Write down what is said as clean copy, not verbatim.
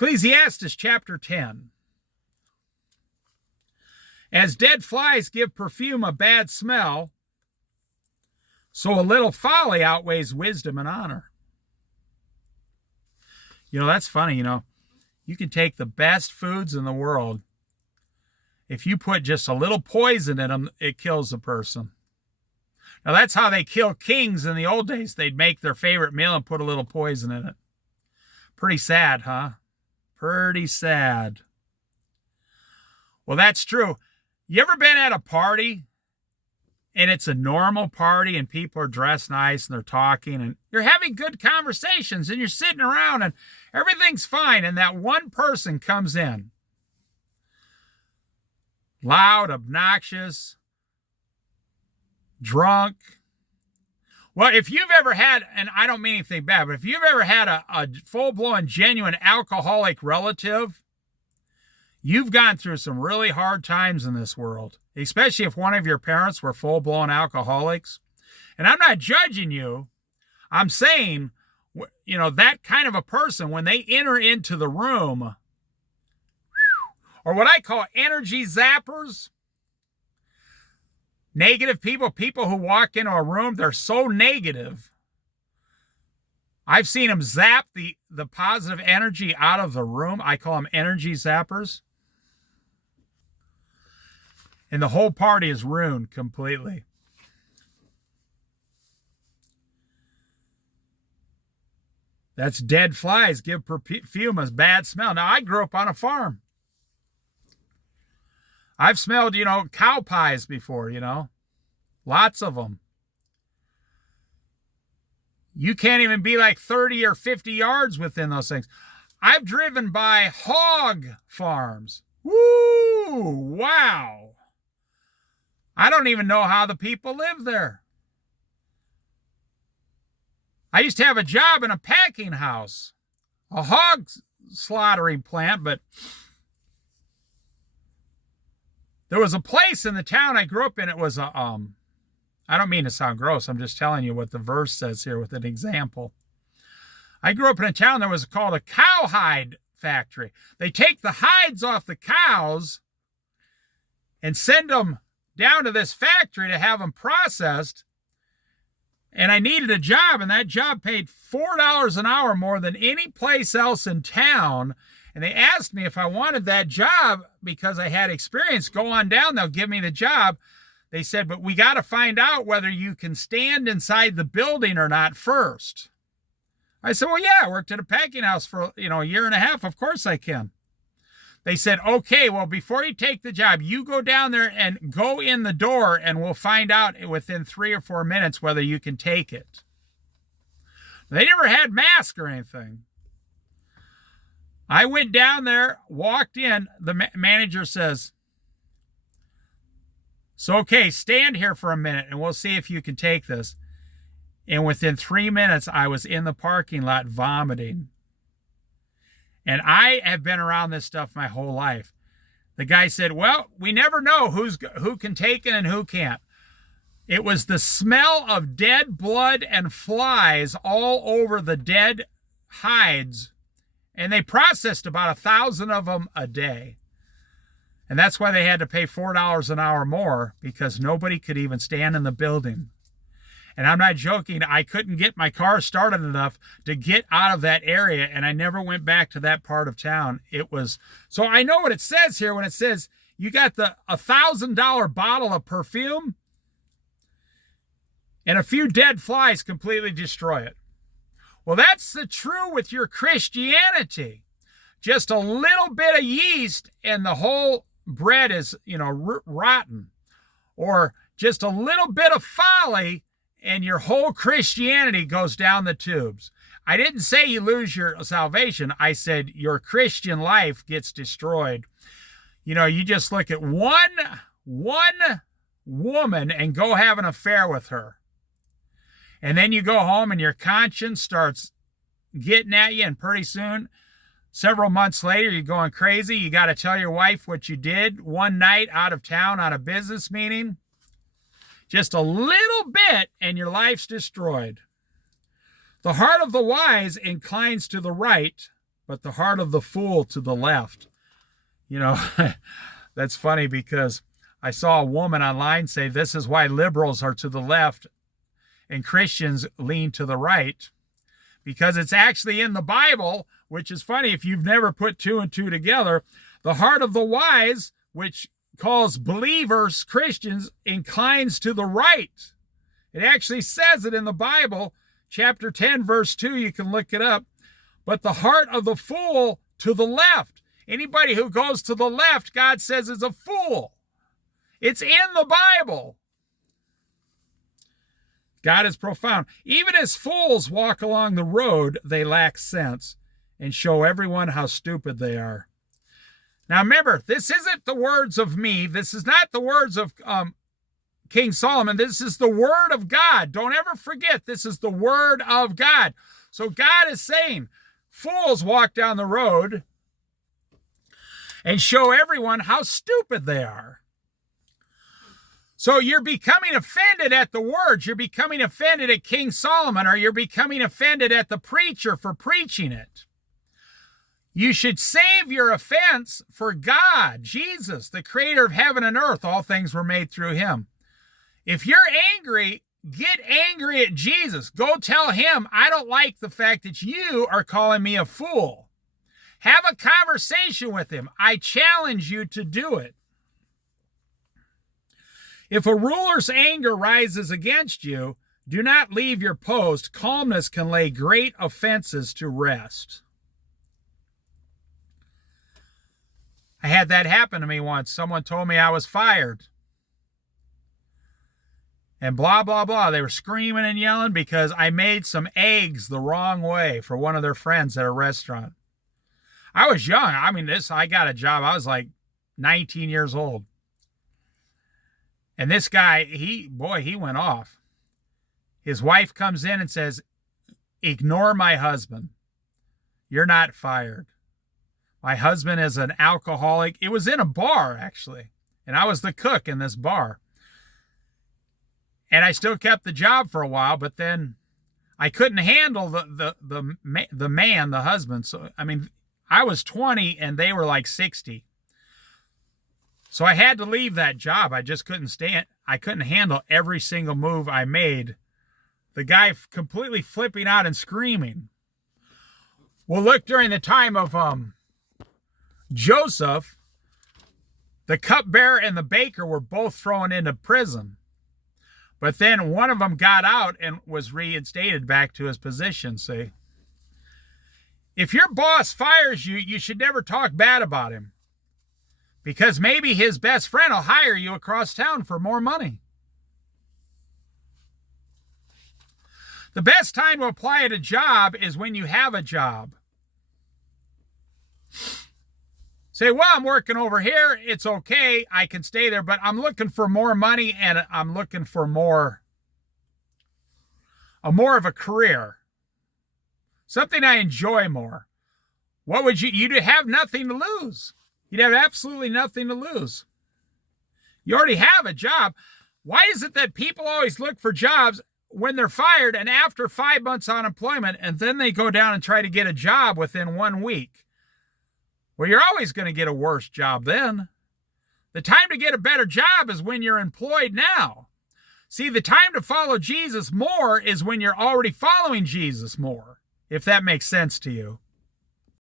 Ecclesiastes chapter 10. As dead flies give perfume a bad smell, so a little folly outweighs wisdom and honor. That's funny. You can take the best foods in the world. If you put just a little poison in them, it kills a person. Now, that's how they kill kings in the old days. They'd make their favorite meal and put a little poison in it. Pretty sad, huh? Pretty sad. Well, that's true. You ever been at a party and it's a normal party and people are dressed nice and they're talking and you're having good conversations and you're sitting around and everything's fine, and that one person comes in, loud, obnoxious, drunk. Well, if you've ever had, and I don't mean anything bad, but if you've ever had a full-blown, genuine alcoholic relative, you've gone through some really hard times in this world, especially if one of your parents were full-blown alcoholics. And I'm not judging you. I'm saying, that kind of a person, when they enter into the room, or what I call energy zappers, negative people who walk into a room, they're so negative. I've seen them zap the positive energy out of the room. I call them energy zappers. And the whole party is ruined completely. That's dead flies give perfume a bad smell. Now, I grew up on a farm. I've smelled, cow pies before, lots of them. You can't even be like 30 or 50 yards within those things. I've driven by hog farms. Woo! Wow! I don't even know how the people live there. I used to have a job in a packing house, a hog slaughtering plant, but there was a place in the town I grew up in. It was I don't mean to sound gross. I'm just telling you what the verse says here with an example. I grew up in a town that was called a cowhide factory. They take the hides off the cows and send them down to this factory to have them processed. And I needed a job, and that job paid $4 an hour more than any place else in town. And they asked me if I wanted that job because I had experience. Go on down, they'll give me the job. They said, but we got to find out whether you can stand inside the building or not first. I said, well, yeah, I worked at a packing house for, a year and a half. Of course I can. They said, okay, well, before you take the job, you go down there and go in the door and we'll find out within 3 or 4 minutes whether you can take it. They never had masks or anything. I went down there, walked in. The manager says, so, okay, stand here for a minute and we'll see if you can take this. And within 3 minutes, I was in the parking lot vomiting. And I have been around this stuff my whole life. The guy said, well, we never know who can take it and who can't. It was the smell of dead blood and flies all over the dead hides. And they processed about 1,000 of them a day. And that's why they had to pay $4 an hour more, because nobody could even stand in the building. And I'm not joking. I couldn't get my car started enough to get out of that area, and I never went back to that part of town. So I know what it says here when it says you got the $1,000 bottle of perfume and a few dead flies completely destroy it. Well, that's the true with your Christianity. Just a little bit of yeast and the whole bread is, rotten. Or just a little bit of folly and your whole Christianity goes down the tubes. I didn't say you lose your salvation. I said your Christian life gets destroyed. You just look at one woman and go have an affair with her. And then you go home and your conscience starts getting at you, and pretty soon, several months later, you're going crazy. You got to tell your wife what you did one night out of town on a business meeting. Just a little bit and your life's destroyed. The heart of the wise inclines to the right, but the heart of the fool to the left. You know, that's funny because I saw a woman online say this is why liberals are to the left and Christians lean to the right, because it's actually in the Bible, which is funny if you've never put two and two together. The heart of the wise, which calls believers, Christians, inclines to the right. It actually says it in the Bible, chapter 10, verse 2, you can look it up. But the heart of the fool to the left. Anybody who goes to the left, God says, is a fool. It's in the Bible. God is profound. Even as fools walk along the road, they lack sense and show everyone how stupid they are. Now remember, this isn't the words of me. This is not the words of King Solomon. This is the word of God. Don't ever forget, this is the word of God. So God is saying, fools walk down the road and show everyone how stupid they are. So you're becoming offended at the words. You're becoming offended at King Solomon, or you're becoming offended at the preacher for preaching it. You should save your offense for God, Jesus, the creator of heaven and earth. All things were made through him. If you're angry, get angry at Jesus. Go tell him, I don't like the fact that you are calling me a fool. Have a conversation with him. I challenge you to do it. If a ruler's anger rises against you, do not leave your post. Calmness can lay great offenses to rest. I had that happen to me once. Someone told me I was fired. And blah, blah, blah. They were screaming and yelling because I made some eggs the wrong way for one of their friends at a restaurant. I was young. I got a job. I was like 19 years old. And this guy, he went off. His wife comes in and says, ignore my husband. You're not fired. My husband is an alcoholic. It was in a bar, actually. And I was the cook in this bar. And I still kept the job for a while, but then I couldn't handle the man, the husband. So, I was 20 and they were like 60. So I had to leave that job. I just couldn't stand. I couldn't handle every single move I made. The guy completely flipping out and screaming. Well, look, during the time of Joseph, the cupbearer and the baker were both thrown into prison. But then one of them got out and was reinstated back to his position, see? If your boss fires you, you should never talk bad about him. Because maybe his best friend will hire you across town for more money. The best time to apply at a job is when you have a job. Say, well, I'm working over here. It's okay. I can stay there, but I'm looking for more money and I'm looking for more of a career. Something I enjoy more. What would you'd have nothing to lose. You'd have absolutely nothing to lose. You already have a job. Why is it that people always look for jobs when they're fired and after 5 months unemployment, and then they go down and try to get a job within 1 week? Well, you're always going to get a worse job then. The time to get a better job is when you're employed now. See, the time to follow Jesus more is when you're already following Jesus more, if that makes sense to you.